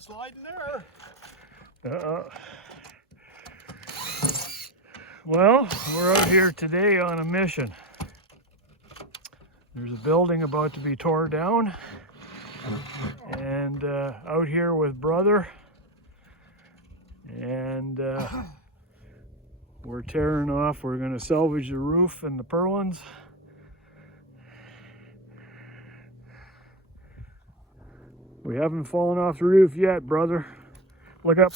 sliding there. Well, we're out here today on a mission. There's a building about to be torn down, and out here with brother, and we're tearing off. We're going to salvage the roof and the purlins. We haven't fallen off the roof yet, brother. Look up.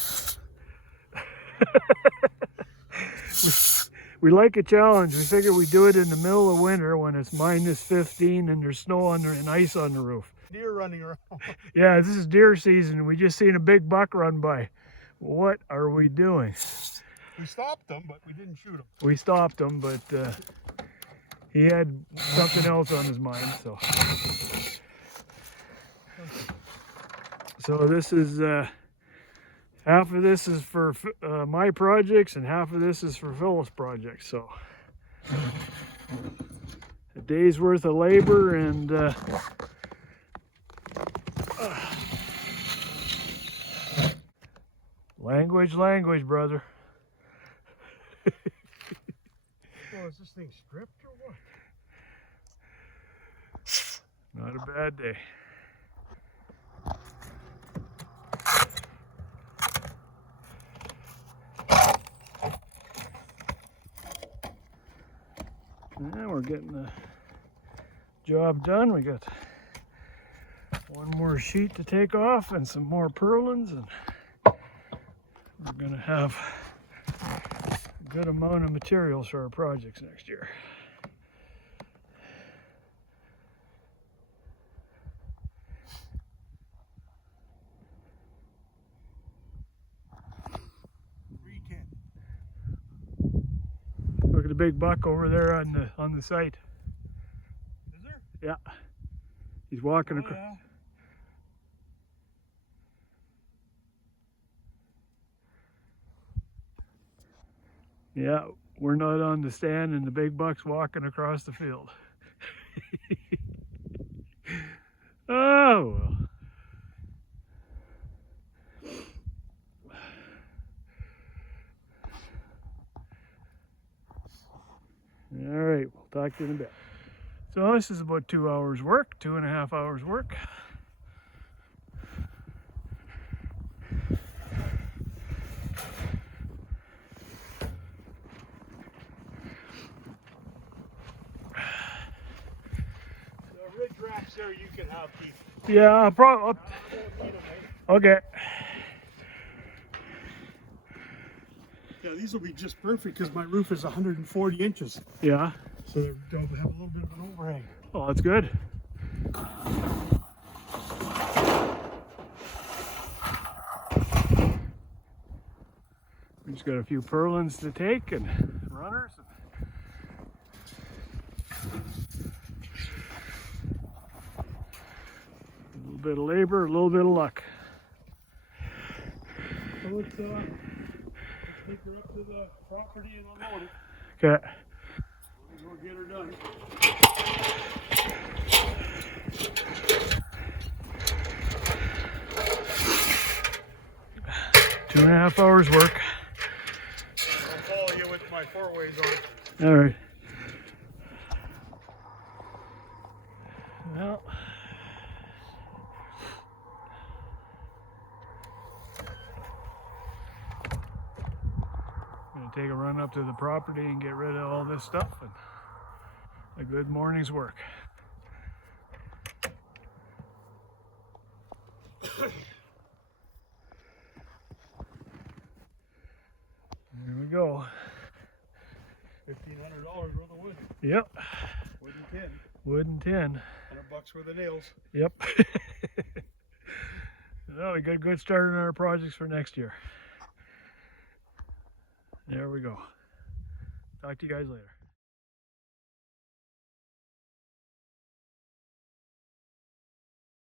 We like a challenge. We figure we do it in the middle of winter when it's -15 and there's snow on there and ice on the roof. Deer running around. Yeah, this is deer season. We just seen a big buck run by. What are we doing? We stopped them, but we didn't shoot him. We stopped him, but he had something else on his mind. So this is half of this is for my projects and half of this is for Phyllis' projects. So a day's worth of labor and language, brother. Well, is this thing stripped or what? Not a bad day. Now we're getting the job done. We got one more sheet to take off and some more purlins, and we're gonna have a good amount of materials for our projects next year. Look at the big buck over there on the site. Is there? Yeah. He's walking across. Yeah, we're not on the stand and the big buck's walking across the field. Oh, well. All right, we'll talk to you in a bit. So this is about 2 hours work, 2.5 hours work. The ridge racks there you can have, Keith. Yeah, I'll probably. Okay. Yeah, these will be just perfect because my roof is 140 inches. Yeah. So they'll have a little bit of an overhang. Oh, that's good. We just got a few purlins to take and runners. A little bit of labor, a little bit of luck. So let's take her up to the property and unload it. Okay. We'll get her done. Two and a half hours work. I'll follow you with my 4-ways on. All right. Well. Gonna take a run up to the property and get rid of all this stuff and a good morning's work. There we go. $1,500 worth of wood. Yep. Wood and tin. Wood and tin. $100 worth of nails. Yep. Well, we got a good start on our projects for next year. There we go. Talk to you guys later.